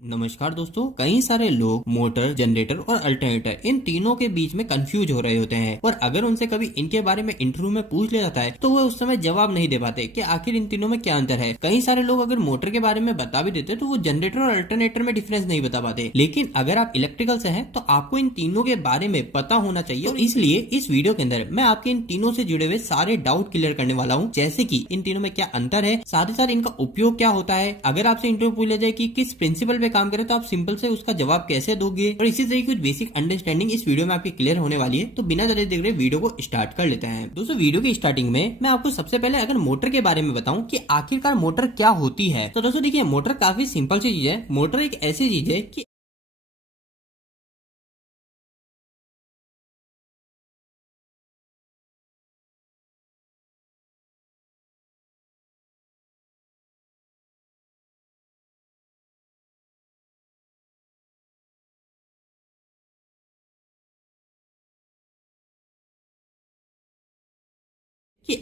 नमस्कार दोस्तों। कई सारे लोग मोटर, जनरेटर और अल्टरनेटर इन तीनों के बीच में कंफ्यूज हो रहे होते हैं और अगर उनसे कभी इनके बारे में इंटरव्यू में पूछ लिया जाता है तो वो उस समय जवाब नहीं दे पाते कि आखिर इन तीनों में क्या अंतर है। कई सारे लोग अगर मोटर के बारे में बता भी देते तो वो जनरेटर और अल्टरनेटर में डिफरेंस नहीं बता पाते। लेकिन अगर आप इलेक्ट्रिकल से हैं तो आपको इन तीनों के बारे में पता होना चाहिए और इसलिए इस वीडियो के अंदर मैं आपके इन तीनों से जुड़े हुए सारे डाउट क्लियर करने वाला हूँ, जैसे कि इन तीनों में क्या अंतर है, साथ ही साथ इनका उपयोग क्या होता है। अगर आपसे इंटरव्यू पूछ लिया जाए कि किस प्रिंसिपल पे काम करे तो आप सिंपल से उसका जवाब कैसे दोगे, और इसी तरह की कुछ बेसिक अंडरस्टैंडिंग इस वीडियो में आपकी क्लियर होने वाली है। तो बिना देरी देख रहे वीडियो को स्टार्ट कर लेते हैं। दोस्तों, वीडियो की स्टार्टिंग में मैं आपको सबसे पहले अगर मोटर के बारे में बताऊं कि आखिरकार मोटर क्या होती है, तो दोस्तों देखिए, मोटर काफी सिंपल सी चीज है। मोटर एक ऐसी चीज है कि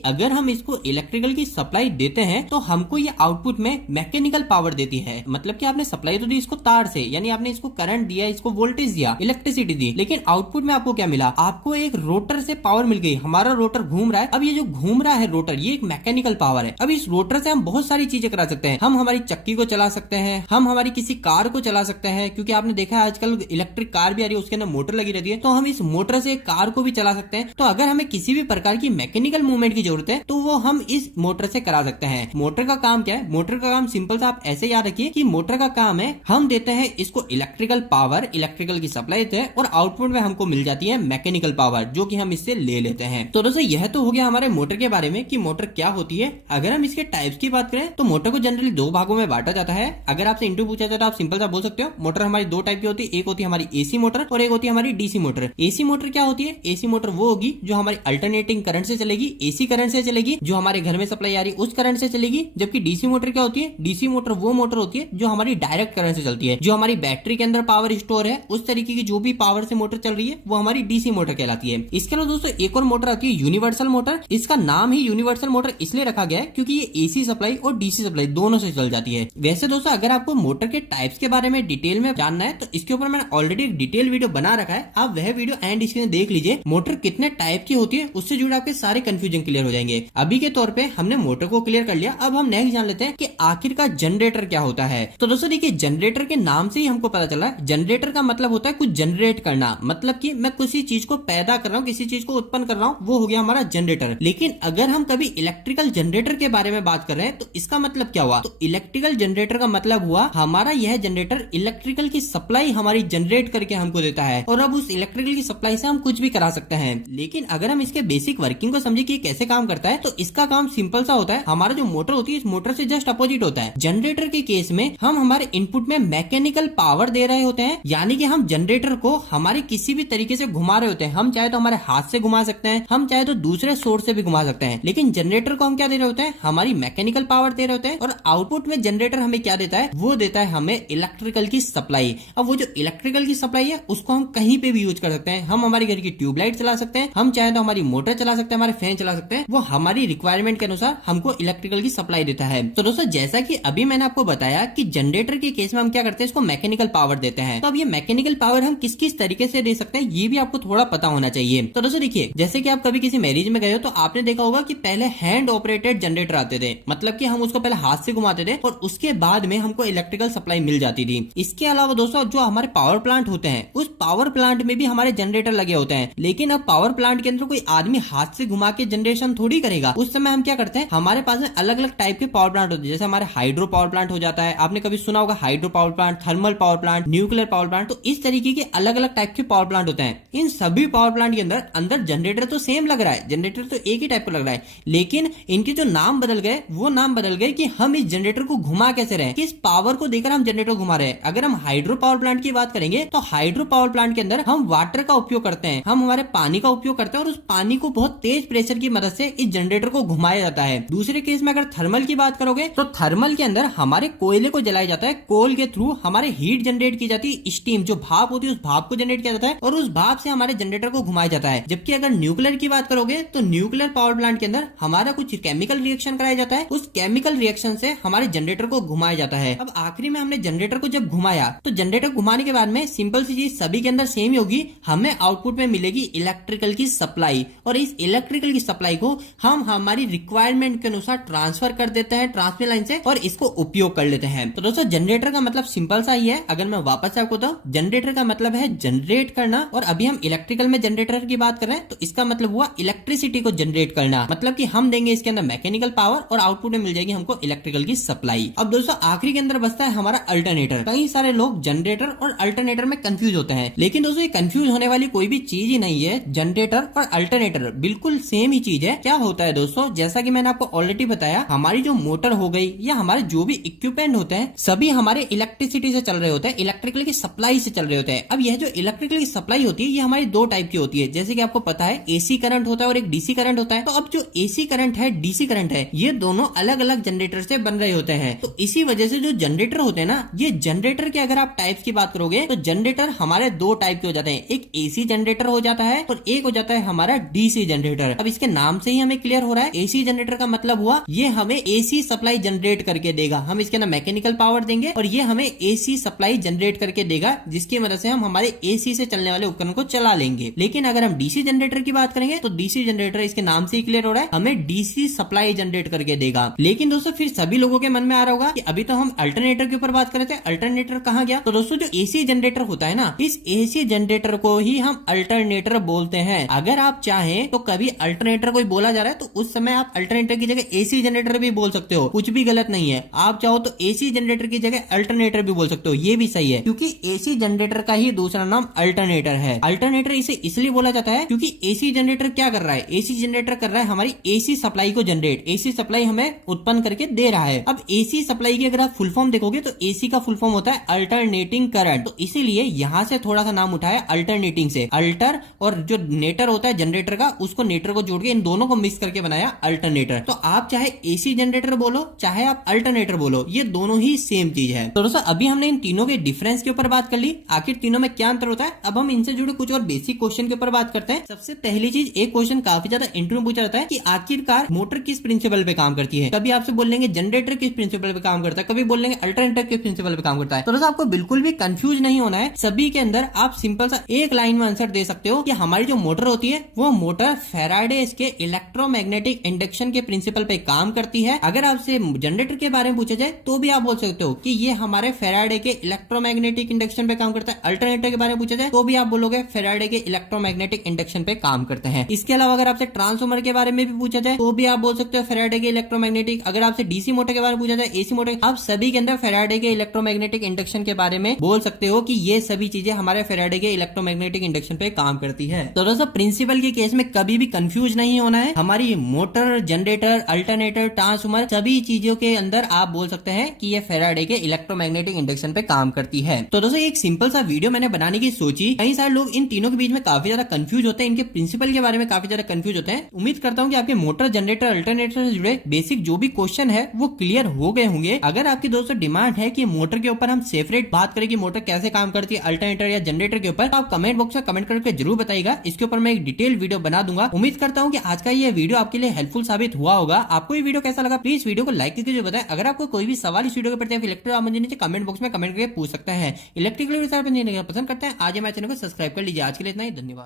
अगर हम इसको इलेक्ट्रिकल की सप्लाई देते हैं तो हमको ये आउटपुट में मैकेनिकल पावर देती है। मतलब कि आपने सप्लाई तो दी इसको तार से, यानी आपने इसको करंट दिया, इसको वोल्टेज दिया, इलेक्ट्रिसिटी दी, लेकिन आउटपुट में आपको क्या मिला? आपको एक रोटर से पावर मिल गई। हमारा रोटर घूम रहा है। अब ये जो घूम रहा है रोटर, ये एक मैकेनिकल पावर है। अब इस रोटर से हम बहुत सारी चीजें करा सकते हैं। हम हमारी चक्की को चला सकते हैं, हम हमारी किसी कार को चला सकते हैं, क्योंकि आपने देखा है आजकल इलेक्ट्रिक कार भी आ रही है, उसके अंदर मोटर लगी रहती है, तो हम इस मोटर से कार को भी चला सकते हैं। तो अगर हमें किसी भी प्रकार की मैकेनिकल मूवमेंट की जरूरत है तो वो हम इस मोटर से करा सकते हैं। मोटर का काम क्या है? मोटर का काम सिंपल सा आप ऐसे याद रखिए कि मोटर का काम है, हम देते हैं इसको इलेक्ट्रिकल पावर, इलेक्ट्रिकल की सप्लाई देते हैं और आउटपुट में हमको मिल जाती है मैकेनिकल पावर, जो कि हम इससे ले लेते हैं। तो दोस्तों, यह तो हो गया हमारे मोटर के बारे में कि मोटर क्या होती है। अगर हम इसके टाइप्स की बात करें तो मोटर को जनरली दो भागों में बांटा जाता है। अगर आपसे इंटरव्यू पूछा जाए तो आप सिंपल सा बोल सकते हो मोटर हमारी दो टाइप की होती है। एक होती है हमारी एसी मोटर और एक होती है हमारी डीसी मोटर। एसी मोटर क्या होती है? एसी मोटर वो होगी जो हमारी अल्टरनेटिंग करंट से चलेगी, एसी करंट से चलेगी, जो हमारे घर में सप्लाई आ रही है उस करंट से चलेगी। जबकि डीसी मोटर क्या होती है? डीसी मोटर वो मोटर होती है जो हमारी डायरेक्ट करंट से चलती है। जो हमारी बैटरी के अंदर पावर स्टोर है, उस तरीके की जो भी पावर से मोटर चल रही है वो हमारी डीसी मोटर कहलाती है। इसके अलावा दोस्तों एक और मोटर आती है यूनिवर्सल मोटर। इसका नाम ही यूनिवर्सल मोटर इसलिए रखा गया है क्योंकि ये एसी सप्लाई और डीसी सप्लाई दोनों से चल जाती है। वैसे दोस्तों, अगर आपको मोटर के टाइप्स के बारे में डिटेल में जानना है तो इसके ऊपर मैंने ऑलरेडी एक डिटेल वीडियो बना रखा है, आप वह वीडियो एंड स्क्रीन देख लीजिए। मोटर कितने टाइप की होती है उससे जुड़े आपके सारे कंफ्यूजन क्लियर हो जाएंगे। अभी के तौर पे हमने मोटर को क्लियर कर लिया, अब हम नेक्स्ट जान लेते हैं कि आखिरकार जनरेटर क्या होता है। तो दोस्तों देखिए, जनरेटर के नाम से ही हमको पता चला, जनरेटर का मतलब होता है कुछ जनरेट करना। मतलब कि मैं किसी चीज को पैदा कर रहा हूँ, किसी चीज को उत्पन्न कर रहा हूँ, वो हो गया हमारा जनरेटर। लेकिन अगर हम कभी इलेक्ट्रिकल जनरेटर के बारे में बात कर रहे हैं तो इसका मतलब क्या हुआ? तो इलेक्ट्रिकल जनरेटर का मतलब हुआ हमारा यह जनरेटर इलेक्ट्रिकल की सप्लाई हमारी जनरेट करके हमको देता है और अब उस इलेक्ट्रिकल की सप्लाई से हम कुछ भी करा सकते हैं। लेकिन अगर हम इसके बेसिक वर्किंग को समझे कि कैसे काम करता है तो इसका काम सिंपल सा होता है। हमारा जो मोटर होती है इस मोटर से जस्ट अपोजिट होता है। जनरेटर के केस में हम हमारे इनपुट में मैकेनिकल पावर दे रहे होते हैं, यानी कि हम जनरेटर को हमारे किसी भी तरीके से घुमा रहे होते हैं। हम चाहे तो हमारे हाथ से घुमा सकते हैं, हम चाहे तो दूसरे सोर्स से भी घुमा सकते हैं। लेकिन जनरेटर को हम क्या दे रहे होते हैं? हमारी मैकेनिकल पावर दे रहे होते हैं और आउटपुट में जनरेटर हमें क्या देता है? वो देता है हमें इलेक्ट्रिकल की सप्लाई। अब वो जो इलेक्ट्रिकल की सप्लाई है उसको हम कहीं पे भी यूज कर सकते हैं। हम हमारे घर की ट्यूबलाइट चला सकते हैं, हम चाहे तो हमारी मोटर चला सकते हैं, हमारे फैन चला सकते हैं। वो हमारी रिक्वायरमेंट के अनुसार हमको इलेक्ट्रिकल की सप्लाई देता है। तो दोस्तों, जैसा कि अभी मैंने आपको बताया कि जनरेटर के केस में हम क्या करते हैं, इसको मैकेनिकल पावर देते हैं। तो अब ये मैकेनिकल पावर हम किस किस तरीके से दे सकते हैं ये भी आपको थोड़ा पता होना चाहिए। तो दोस्तों देखिए, जैसे कि आप कभी किसी मैरिज में गए हो तो आपने देखा होगा कि पहले हैंड ऑपरेटेड जनरेटर आते थे। मतलब कि हम उसको पहले हाथ से घुमाते थे और उसके बाद में हमको इलेक्ट्रिकल सप्लाई मिल जाती थी। इसके अलावा दोस्तों, जो हमारे पावर प्लांट होते हैं उस पावर प्लांट में भी हमारे जनरेटर लगे होते हैं। लेकिन अब पावर प्लांट के अंदर कोई आदमी हाथ से घुमा के जनरेशन थोड़ी करेगा। उस समय हम क्या करते हैं, हमारे पास में अलग अलग टाइप के पावर प्लांट होते हैं। जैसे हमारे हाइड्रो पावर प्लांट हो जाता है, आपने कभी सुना होगा hydro power plant, thermal power plant, nuclear power plant. तो इस तरीके के अलग अलग टाइप के पावर प्लांट होते हैं। इन सभी पावर प्लांट के अंदर अंदर जनरेटर तो सेम लग रहा है, जनरेटर तो एक ही टाइप का लग रहा है, लेकिन इनके जो नाम बदल गए वो नाम बदल गए कि हम इस जनरेटर को घुमा कैसे रहे, किस पावर को देकर हम जनरेटर को घुमा रहे हैं। अगर हम हाइड्रो पावर प्लांट की बात करेंगे तो हाइड्रो पावर प्लांट के अंदर हम वाटर का उपयोग करते हैं, हम हमारे पानी का उपयोग करते हैं और उस पानी को बहुत तेज प्रेशर की मदद मदद से इस जनरेटर को घुमाया जाता है। दूसरे केस में अगर थर्मल की बात करोगे तो थर्मल के अंदर हमारे कोयले को जलाया जाता है, कोल के थ्रू हमारे हीट जनरेट की जाती है, स्टीम जो भाप होती है उस भाप को जनरेट किया जाता है और उस भाप से हमारे जनरेटर को घुमाया जाता है। जबकि अगर न्यूक्लियर की बात करोगे तो न्यूक्लियर पावर प्लांट के अंदर हमारा कुछ केमिकल रिएक्शन कराया जाता है, उस केमिकल रिएक्शन से हमारे जनरेटर को घुमाया जाता है। अब आखिरी में हमने जनरेटर को जब घुमाया तो जनरेटर घुमाने के बाद में सिंपल सी चीज सभी के अंदर सेम ही होगी, हमें आउटपुट में मिलेगी इलेक्ट्रिकल की सप्लाई और इस इलेक्ट्रिकल की सप्लाई को हम हमारी रिक्वायरमेंट के अनुसार ट्रांसफर कर देते हैं ट्रांसमिशन लाइन से और इसको उपयोग कर लेते हैं। तो दोस्तों जनरेटर का मतलब सिंपल सा ही है। अगर मैं वापस से आपको बताऊं, जनरेटर का मतलब है जनरेट करना और अभी हम इलेक्ट्रिकल में जनरेटर की बात कर रहे हैं तो इसका मतलब हुआ इलेक्ट्रिसिटी को जनरेट करना, मतलब कि हम देंगे इसके अंदर मैकेनिकल पावर और आउटपुट में मिल जाएगी हमको इलेक्ट्रिकल की सप्लाई। अब दोस्तों आखिरी के अंदर बचता है हमारा अल्टरनेटर। कई सारे लोग जनरेटर और अल्टरनेटर में कंफ्यूज होते हैं, लेकिन दोस्तों ये कंफ्यूज होने वाली कोई भी चीज ही नहीं है। जनरेटर और अल्टरनेटर बिल्कुल सेम ही चीज है। क्या होता है दोस्तों, जैसा कि मैंने आपको ऑलरेडी बताया, हमारी जो मोटर हो गई या हमारे जो भी इक्विपमेंट होते हैं सभी हमारे इलेक्ट्रिसिटी से चल रहे होते हैं, इलेक्ट्रिकल की सप्लाई से चल रहे होते हैं। अब यह जो इलेक्ट्रिकल की सप्लाई होती है ये हमारी दो टाइप की होती है, जैसे कि आपको पता है एसी करंट होता है और एक डीसी करंट होता है। तो अब जो एसी करंट है, डीसी करंट है, ये दोनों अलग अलग जनरेटर से बन रहे होते हैं। तो इसी वजह से जो जनरेटर होते हैं ना, ये जनरेटर के अगर आप टाइप्स की बात करोगे तो जनरेटर हमारे दो टाइप के हो जाते हैं, एक एसी जनरेटर हो जाता है और एक हो जाता है हमारा डीसी जनरेटर। अब इसके नाम से ही हमें क्लियर हो रहा है, एसी जनरेटर का मतलब हुआ ये हमें एसी सप्लाई जनरेट करके देगा, हम इसके अंदर मैकेनिकल पावर देंगे और ये हमें एसी सप्लाई जनरेट करके देगा, जिसकी मदद से हम हमारे एसी से चलने वाले उपकरण को चला लेंगे। लेकिन अगर हम डीसी जनरेटर की बात करेंगे तो डीसी जनरेटर इसके नाम से ही क्लियर हो रहा है, हमें डीसी सप्लाई जनरेट करके देगा। लेकिन दोस्तों फिर सभी लोगों के मन में आ रहा होगा कि अभी तो हम अल्टरनेटर के ऊपर बात कर रहे थे, अल्टरनेटर कहाँ गया? तो दोस्तों जो एसी जनरेटर होता है ना, इस एसी जनरेटर को ही हम अल्टरनेटर बोलते हैं। अगर आप चाहें तो कभी अल्टरनेटर कोई बोला जा रहा है तो उस समय आप अल्टरनेटर की जगह एसी जनरेटर भी बोल सकते हो, कुछ भी गलत नहीं है। आप चाहो तो एसी जनरेटर की जगह अल्टरनेटर भी बोल सकते हो, ये भी सही है, क्योंकि एसी जनरेटर का ही दूसरा नाम अल्टरनेटर है। अल्टरनेटर इसे इसलिए बोला जाता है क्योंकि एसी जनरेटर क्या कर रहा है, एसी जनरेटर कर रहा है हमारी एसी सप्लाई को जनरेट, एसी सप्लाई हमें उत्पन्न करके दे रहा है। अब एसी सप्लाई की अगर आप फुल फॉर्म देखोगे तो एसी का फुल फॉर्म होता है अल्टरनेटिंग करंट, तो इसीलिए यहां से थोड़ा सा नाम उठाया अल्टरनेटिंग से। अल्टर और जो नेटर होता है जनरेटर का, उसको नेटर को जोड़ के इन दोनों को मिक्स करके बनाया अल्टरनेटर। तो आप चाहे एसी जनरेटर बोलो चाहे आप अल्टरनेटर बोलो, ये दोनों ही सेम चीज है। तो दोस्तों अभी हमने इन तीनों के डिफरेंस के ऊपर बात कर ली, आखिर तीनों में क्या अंतर होता है। अब हम इनसे जुड़े कुछ और बेसिक क्वेश्चन के ऊपर बात करते हैं। सबसे पहली चीज, एक क्वेश्चन काफी ज्यादा इंटरव्यू पूछा जाता है कि आखिरकार मोटर किस प्रिंसिपल पे काम करती है। कभी आपसे बोल लेंगे जनरेटर किस प्रिंसिपल पे काम करता है, कभी बोल लेंगे अल्टरनेटर किस प्रिंसिपल पे काम करता है। तो दोस्तों आपको बिल्कुल भी कंफ्यूज नहीं होना है, सभी के अंदर आप सिंपल सा एक लाइन में आंसर दे सकते हो कि हमारी जो मोटर होती है वो मोटर फैराडे के इलेक्ट्रोमैग्नेटिक इंडक्शन के प्रिंसिपल पे काम करती है। अगर आपसे जनरेटर के बारे में पूछा जाए तो भी आप बोल सकते हो कि ये हमारे फैराडे के इलेक्ट्रोमैग्नेटिक इंडक्शन पे काम करता है। अल्टरनेटर के बारे में पूछा जाए तो भी आप बोलोगे फैराडे के इलेक्ट्रोमैग्नेटिक इंडक्शन पे काम करते हैं। इसके अलावा अगर आपसे ट्रांसफार्मर के बारे में भी पूछा जाए तो भी आप बोल सकते हो फैराडे के इलेक्ट्रोमैग्नेटिक। अगर आपसे डीसी मोटर के बारे में पूछा जाए, एसी मोटर, आप सभी के अंदर फैराडे के इलेक्ट्रोमैग्नेटिक इंडक्शन के बारे में बोल सकते हो कि ये सभी चीजें हमारे फैराडे के इलेक्ट्रोमैग्नेटिक इंडक्शन पे काम करती है। तो दोस्तों प्रिंसिपल के केस में कभी भी कंफ्यूज नहीं होना है। हमारी मोटर, जनरेटर, अल्टरनेटर, ट्रांसफार्मर सभी चीजों के अंदर आप बोल सकते हैं कि ये फैराडे के इलेक्ट्रोमैग्नेटिक इंडक्शन पे काम करती है। तो दोस्तों एक सिंपल सा वीडियो मैंने बनाने की सोची, कई सारे लोग इन तीनों के बीच में काफी ज्यादा कंफ्यूज होते हैं, इनके प्रिंसिपल के बारे में काफी ज्यादा कंफ्यूज होते हैं। उम्मीद करता हूं कि आपके मोटर, जनरेटर, अल्टरनेटर से जुड़े बेसिक जो भी क्वेश्चन है वो क्लियर हो गए होंगे। अगर आपकी दोस्तों डिमांड है कि मोटर के ऊपर हम सेपरेट बात करें कि मोटर कैसे काम करती है अल्टरनेटर या जनरेटर के ऊपर, तो आप कमेंट बॉक्स में कमेंट करके जरूर बताइएगा, इसके ऊपर मैं एक डिटेल वीडियो बना दूंगा। उम्मीद करता हूं कि आज का ये वीडियो आपके लिए हेल्पफुल साबित हुआ होगा। आपको ये वीडियो कैसा लगा प्लीज वीडियो को लाइक करके बताएं। अगर आपको कोई भी सवाल इस वीडियो के प्रति इलेक्ट्रिकल आप मुझे नीचे कमेंट बॉक्स में कमेंट करके पूछ सकते हैं। इलेक्ट्रिकल पसंद करते हैं आज हमारे चैनल को सब्सक्राइब कर लीजिए। आज के लिए इतना ही, धन्यवाद।